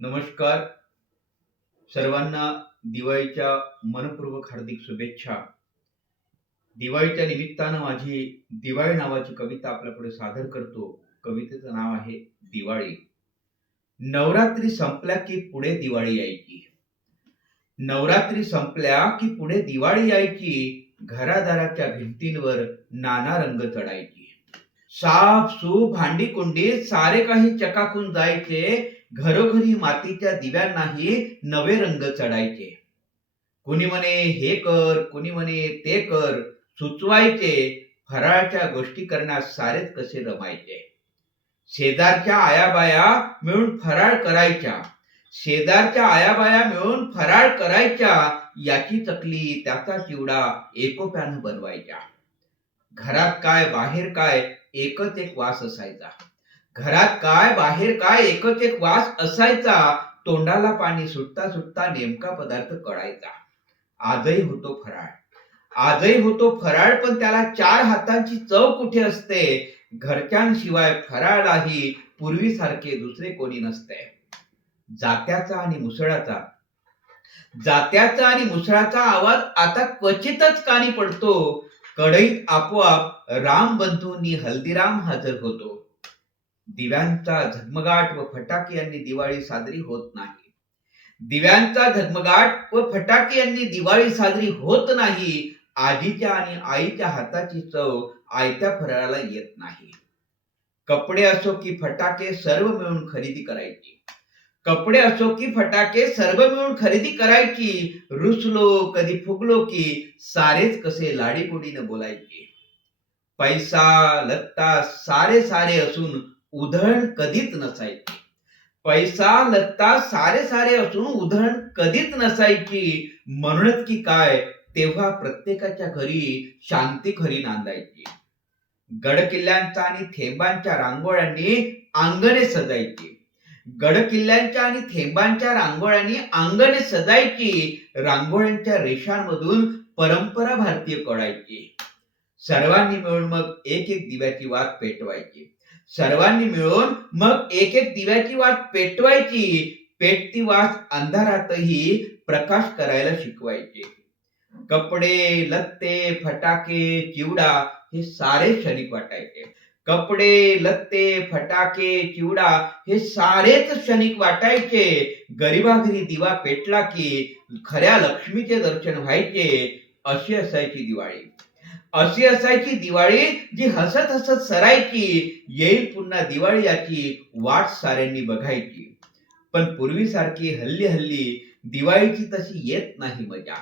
नमस्कार. सर्वांना दिवाळीच्या मनपूर्वक हार्दिक शुभेच्छा. दिवाळीच्या निमित्तानं माझी दिवाळी नावाची कविता आपल्यापुढे सादर करतो. कवितेचं नाव आहे दिवाळी. नवरात्री संपल्या की पुढे दिवाळी यायची. नवरात्री संपल्या की पुढे दिवाळी यायची. घरादाराच्या भिंतींवर नाना रंग चढायची. साफ सूफ भांडी कुंडी सारे काही चकाकून जायचे. घरोघरी मातीच्या दिव्यांनाही नवे रंग चढायचे. कुणी म्हणे हे कर, कुणी म्हणे ते कर, सुचवायचे. फराळाच्या गोष्टी करण्यास सारेच कसे रमायचे. शेजारच्या आयाबाया मिळून फराळ करायच्या. शेजारच्या आयाबाया मिळून फराळ करायच्या. याची चकली त्याचा चिवडा एकोप्यानं बनवायच्या. घरात काय बाहेर काय एकच एक वास असायचा. घरात काय बाहेर काय एकच एक वास असायचा. तोंडाला पाणी सुटता सुटता नेमका पदार्थ कळायचा. आजही होतो फराळ. आजही होतो फराळ, पण त्याला चार हातांची चव कुठे असते. घरच्यांशिवाय फराळाही पूर्वीसारखे दुसरे कोणी नसते. जात्याचा आणि मुसळाचा जात्याचा आणि मुसळाचा आवाज आता क्वचितच कानी पडतो. कढईत आपोआप राम बंधूंनी हल्दीराम हजर होतो. दिव्यांचा झगमगाट व फटाके यांनी दिवाळी साजरी होत नाही. दिव्यांचा झगमगाट व फटाके यांनी दिवाळी साजरी होत नाही. आजीच्या आणि आईच्या हाताची चव आयत्या फराळाला येत नाही. कपडे असो की फटाके सर्व मिळून खरेदी करायची. कपडे असो की फटाके सर्व मिळून खरेदी करायची. रुसलो कधी फुगलो की सारेच कसे लाडीगोडीनं बोलायचे. पैसा लत्ता सारे सारे असून उधळण कधीच नसायची. पैसा लत्ता सारे सारे असून उधळण कधीच नसायची. म्हणूनच की काय तेव्हा प्रत्येकाच्या घरी शांती खरी नांदायची. गड किल्ल्यांचा आणि थेंबांच्या रांगोळ्यांनी अंगणे सजायची. गड किल्ल्यांच्या आणि थेंबांच्या रांगोळ्यांनी अंगणे सजायची. रांगोळ्यांच्या रेषांमधून परंपरा भारतीय कळायची. सर्वांनी मिळून मग एक एक दिव्याची वात पेटवायची. सर्वांनी मिळून मग एक एक दिव्याची वात पेटवायची. पेटती वात अंधारातही प्रकाश करायला शिकवायचे. कपडे लत्ते फटाके चिवडा हे सारे क्षणिक वाटायचे. कपडे लत्ते फटाके चिवडा हे सारेच क्षणिक वाटायचे. गरीबाघरी दिवा पेटला की खऱ्या लक्ष्मीचे दर्शन व्हायचे. अशी असायची दिवाळी. अशी असायची दिवाळी जी हसत हसत सरायची. येईल पुन्हा दिवाळी याची वाट साऱ्यांनी बघायची. पण पूर्वीसारखी हल्ली हल्ली दिवाळीची तशी येत नाही मजा.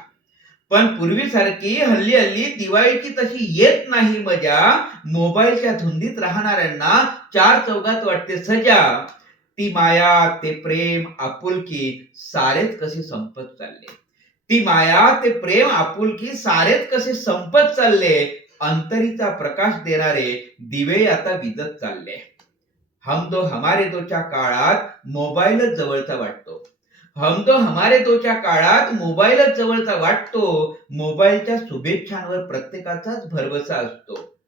पण पूर्वीसारखी हल्ली हल्ली दिवाळीची तशी येत नाही मजा. मोबाईलच्या धुंदीत राहणाऱ्यांना चार चौघात वाटते सजा. ती माया ते प्रेम आपुलकी सारेच कसे संपत चालले. ती माया ते प्रेम आपुलकी सारेच कसे संपत चालले. अंतरीचा प्रकाश देणारे दिवे आता विजत चालले. हम दो हमारे दोच्या काळात मोबाईलच जवळचा वाटतो. हम दो हमारे दोच्या काळात मोबाईलच जवळचा वाटतो. मोबाईलच्या शुभेच्छांवर प्रत्येकाचाच भरवसा असतो.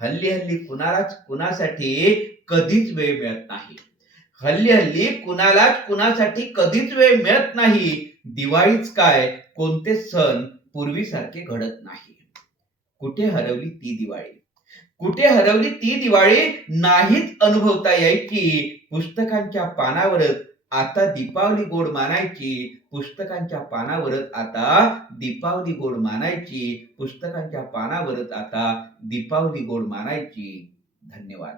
हल्ली हल्ली कुणालाच कुणासाठी कधीच वेळ मिळत नाही. हल्ली हल्ली कुणालाच कुणासाठी कधीच वेळ मिळत नाही. दिवाळीच काय कोणते सण पूर्वीसारखे घडत नाही. कुठे हरवली ती दिवाळी. कुठे हरवली ती दिवाळी नाहीच अनुभवता यायची. पुस्तकांच्या पानावरच आता दीपावली गोड मानायची. पुस्तकांच्या पानावरच आता दीपावली गोड मानायची. पुस्तकांच्या पानावरच आता दीपावली गोड मानायची. धन्यवाद.